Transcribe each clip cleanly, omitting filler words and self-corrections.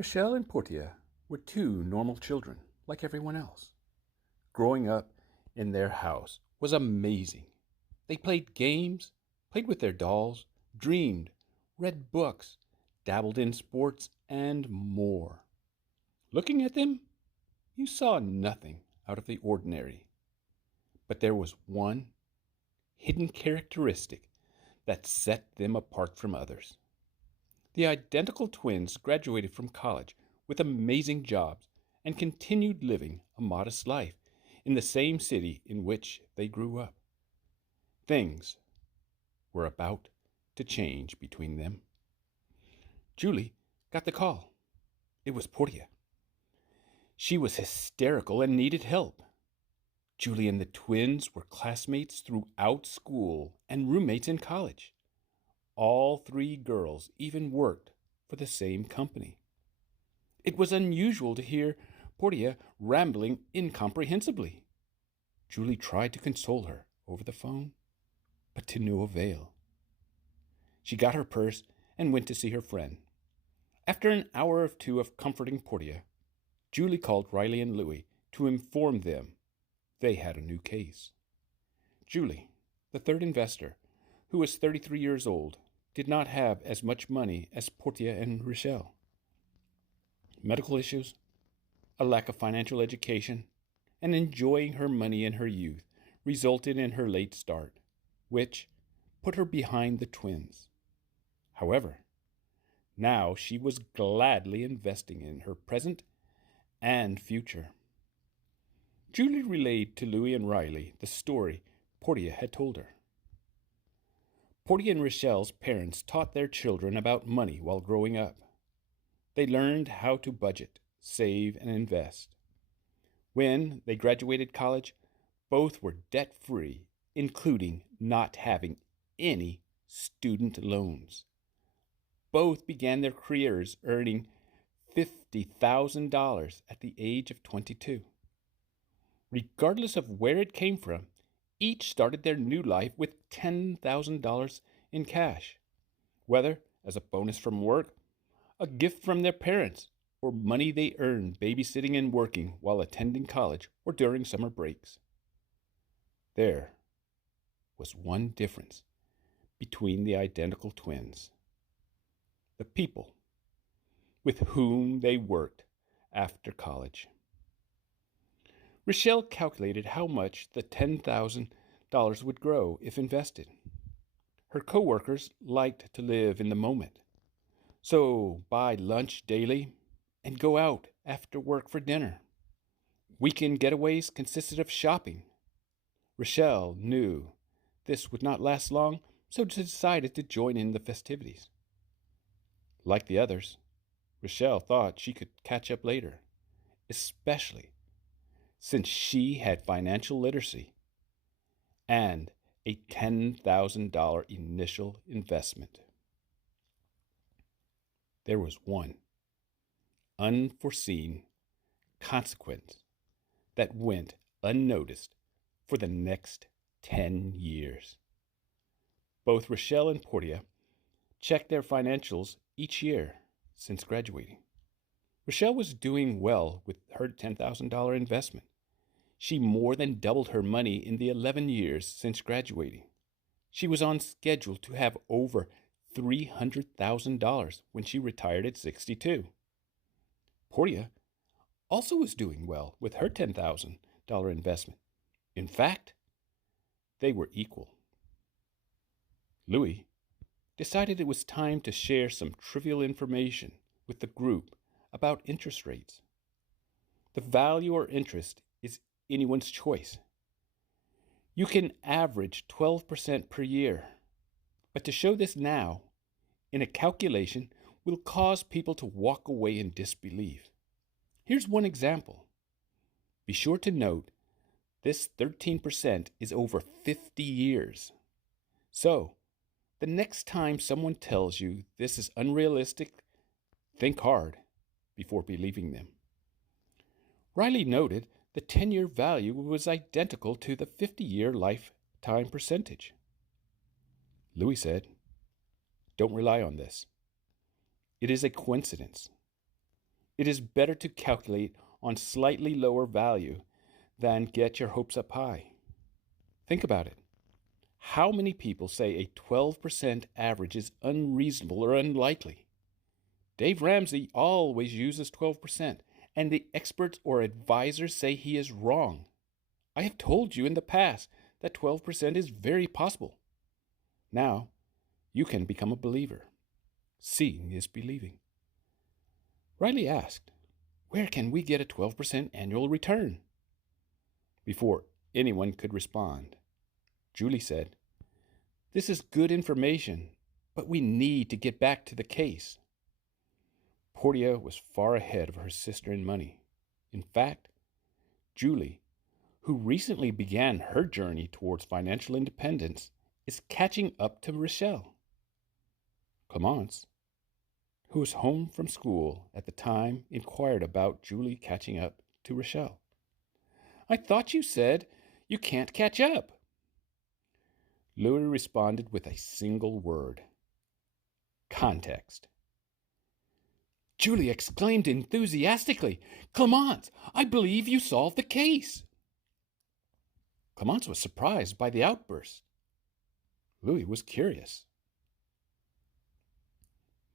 Michelle and Portia were two normal children, like everyone else. Growing up in their house was amazing. They played games, played with their dolls, dreamed, read books, dabbled in sports, and more. Looking at them, you saw nothing out of the ordinary. But there was one hidden characteristic that set them apart from others. The identical twins graduated from college with amazing jobs and continued living a modest life in the same city in which they grew up. Things were about to change between them. Julie got the call. It was Portia. She was hysterical and needed help. Julie and the twins were classmates throughout school and roommates in college. All three girls even worked for the same company. It was unusual to hear Portia rambling incomprehensibly. Julie tried to console her over the phone, but to no avail. She got her purse and went to see her friend. After an hour or two of comforting Portia, Julie called Riley and Louie to inform them they had a new case. Julie, the third investor, who was 33 years old, did not have as much money as Portia and Rochelle. Medical issues, a lack of financial education, and enjoying her money in her youth resulted in her late start, which put her behind the twins. However, now she was gladly investing in her present and future. Julie relayed to Louie and Riley the story Portia had told her. Portia and Rochelle's parents taught their children about money while growing up. They learned how to budget, save, and invest. When they graduated college, both were debt-free, including not having any student loans. Both began their careers earning $50,000 at the age of 22. Regardless of where it came from, each started their new life with $10,000 in cash, whether as a bonus from work, a gift from their parents, or money they earned babysitting and working while attending college or during summer breaks. There was one difference between the identical twins: the people with whom they worked after college. Rochelle calculated how much the $10,000 would grow if invested. Her coworkers liked to live in the moment, so buy lunch daily and go out after work for dinner. Weekend getaways consisted of shopping. Rochelle knew this would not last long, so decided to join in the festivities. Like the others, Rochelle thought she could catch up later, especially since she had financial literacy and a $10,000 initial investment. There was one unforeseen consequence that went unnoticed for the next 10 years. Both Rochelle and Portia checked their financials each year since graduating. Rochelle was doing well with her $10,000 investment. She more than doubled her money in the 11 years since graduating. She was on schedule to have over $300,000 when she retired at 62. Portia also was doing well with her $10,000 investment. In fact, they were equal. Louie decided it was time to share some trivial information with the group about interest rates. The value or interest is anyone's choice. You can average 12% per year, but to show this now in a calculation will cause people to walk away in disbelief. Here's one example. Be sure to note this 13% is over 50 years. So, the next time someone tells you this is unrealistic, think hard before believing them. Riley noted the 10-year value was identical to the 50-year lifetime percentage. Louie said, "Don't rely on this. It is a coincidence. It is better to calculate on slightly lower value than get your hopes up high. Think about it. How many people say a 12% average is unreasonable or unlikely? Dave Ramsey always uses 12%, and the experts or advisors say he is wrong. I have told you in the past that 12% is very possible. Now, you can become a believer. Seeing is believing. Riley asked, "Where can we get a 12% annual return?" Before anyone could respond, Julie said, "This is good information, but we need to get back to the case." Portia was far ahead of her sister in money. In fact, Julie, who recently began her journey towards financial independence, is catching up to Rochelle. Clemence, who was home from school at the time, inquired about Julie catching up to Rochelle. "I thought you said you can't catch up." Louie responded with a single word: context. Julie exclaimed enthusiastically, "Clemence, I believe you solved the case." Clemence was surprised by the outburst. Louie was curious.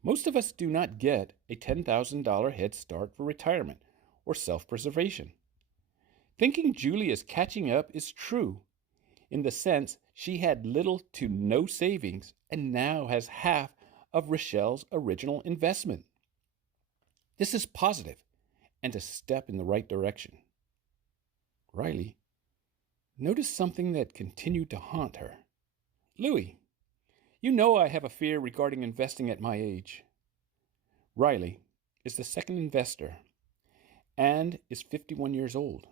Most of us do not get a $10,000 head start for retirement or self-preservation. Thinking Julie is catching up is true, in the sense she had little to no savings and now has half of Rochelle's original investment. This is positive and a step in the right direction. Riley noticed something that continued to haunt her. "Louie, you know I have a fear regarding investing at my age." Riley is the second investor and is 51 years old.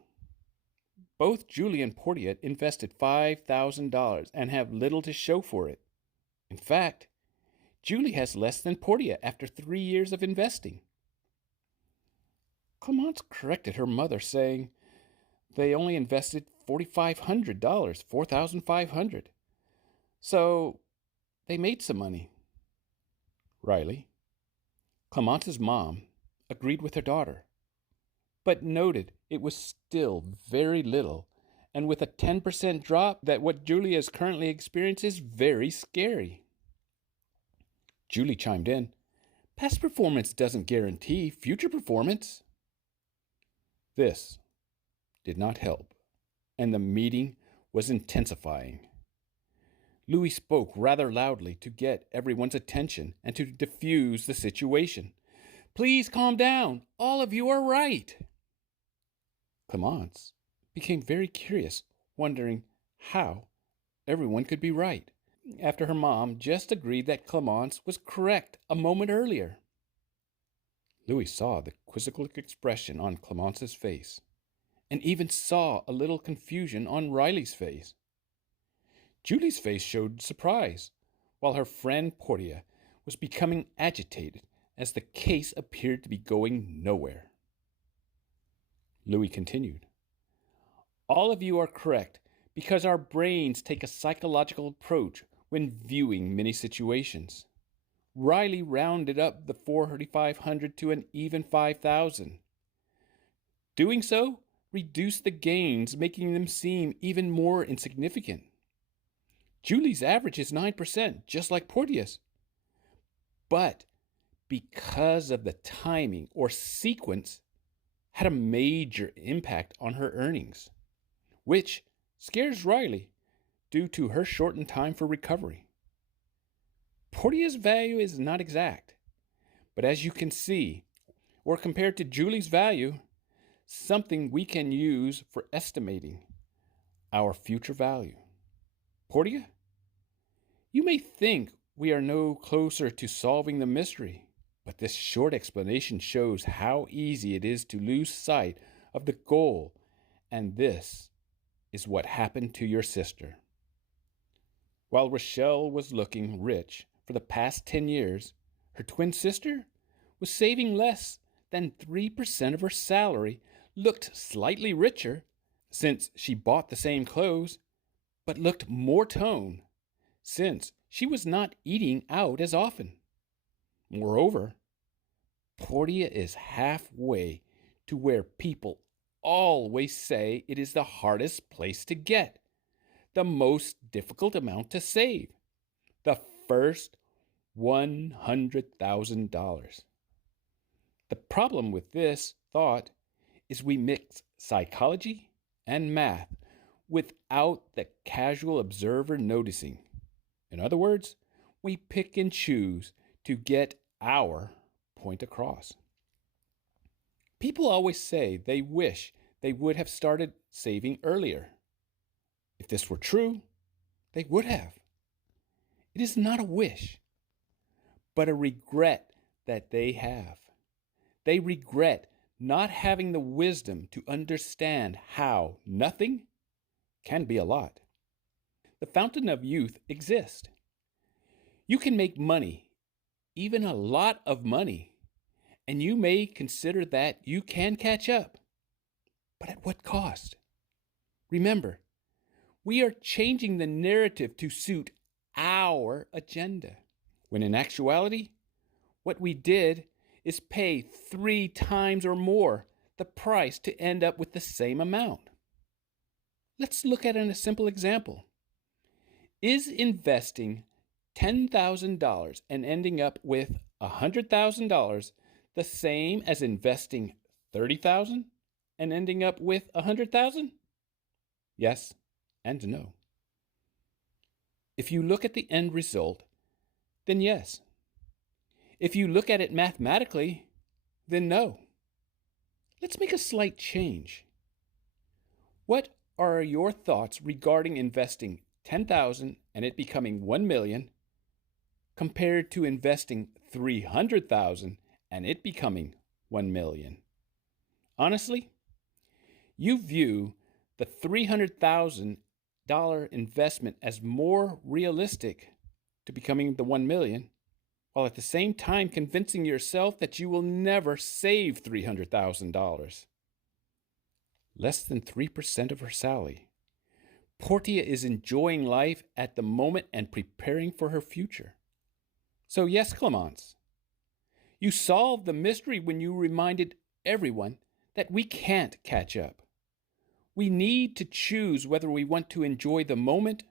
Both Julie and Portia invested $5,000 and have little to show for it. In fact, Julie has less than Portia after 3 years of investing. Clemence corrected her mother, saying they only invested $4,500, $4,500. So they made some money. Riley, Clemence's mom, agreed with her daughter, but noted it was still very little, and with a 10% drop, that what Julie is currently experiencing is very scary. Julie chimed in, "Past performance doesn't guarantee future performance." This did not help, and the meeting was intensifying. Louie spoke rather loudly to get everyone's attention and to diffuse the situation. "Please calm down. All of you are right." Clemence became very curious, wondering how everyone could be right, after her mom just agreed that Clemence was correct a moment earlier. Louis saw the quizzical expression on Clemence's face, and even saw a little confusion on Riley's face. Julie's face showed surprise, while her friend Portia was becoming agitated as the case appeared to be going nowhere. Louis continued, "All of you are correct because our brains take a psychological approach when viewing many situations. Riley rounded up the 4,500 to an even 5,000. Doing so reduced the gains, making them seem even more insignificant. Julie's average is 9%, just like Portia's. But because of the timing or sequence, had a major impact on her earnings, which scares Riley due to her shortened time for recovery. Portia's value is not exact, but as you can see, or compared to Julie's value, something we can use for estimating our future value. Portia, you may think we are no closer to solving the mystery, but this short explanation shows how easy it is to lose sight of the goal, and this is what happened to your sister. While Rochelle was looking rich for the past 10 years, her twin sister was saving less than 3% of her salary, looked slightly richer since she bought the same clothes, but looked more toned since she was not eating out as often. Moreover, Portia is halfway to where people always say it is the hardest place to get, the most difficult amount to save, the first $100,000. The problem with this thought is we mix psychology and math without the casual observer noticing. In other words, we pick and choose to get our point across. People always say they wish they would have started saving earlier. If this were true, they would have. It is not a wish, but a regret that they have. They regret not having the wisdom to understand how nothing can be a lot. The fountain of youth exists. You can make money, even a lot of money, and you may consider that you can catch up. But at what cost? Remember, we are changing the narrative to suit our agenda, when in actuality, what we did is pay 3 times or more the price to end up with the same amount. Let's look at a simple example. Is investing $10,000 and ending up with $100,000 the same as investing $30,000 and ending up with $100,000? Yes and no. If you look at the end result, then yes. If you look at it mathematically, then no. Let's make a slight change. What are your thoughts regarding investing $10,000 and it becoming $1 million compared to investing $300,000 and it becoming $1 million? Honestly, you view the $300,000 investment as more realistic to becoming the $1 million, while at the same time convincing yourself that you will never save $300,000. Less than 3% of her salary. Portia is enjoying life at the moment and preparing for her future. So yes, Clemence, you solved the mystery when you reminded everyone that we can't catch up. We need to choose whether we want to enjoy the moment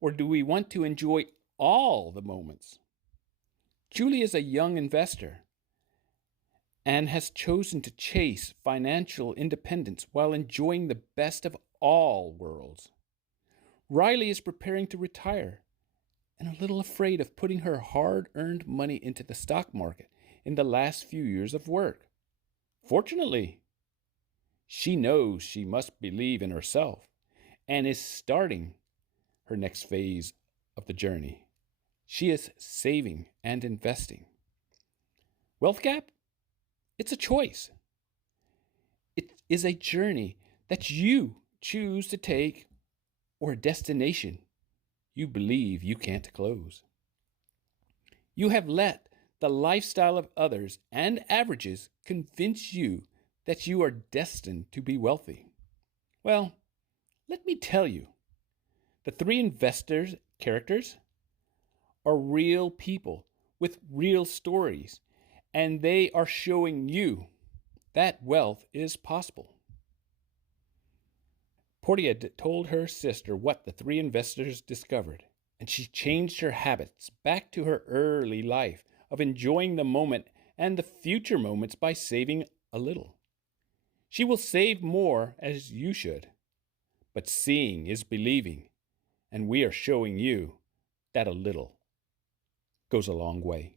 or do we want to enjoy all the moments. Julie is a young investor and has chosen to chase financial independence while enjoying the best of all worlds. Riley is preparing to retire and a little afraid of putting her hard-earned money into the stock market in the last few years of work. Fortunately, she knows she must believe in herself and is starting her next phase of the journey. She is saving and investing. Wealth gap? It's a choice. It is a journey that you choose to take or a destination you believe you can't close. You have let the lifestyle of others and averages convince you that you are destined to be wealthy. Well, let me tell you, the 3 investors' characters are real people with real stories, and they are showing you that wealth is possible. Portia told her sister what the 3 investors discovered, and she changed her habits back to her early life of enjoying the moment and the future moments by saving a little. She will save more as you should, but seeing is believing, and we are showing you that a little goes a long way.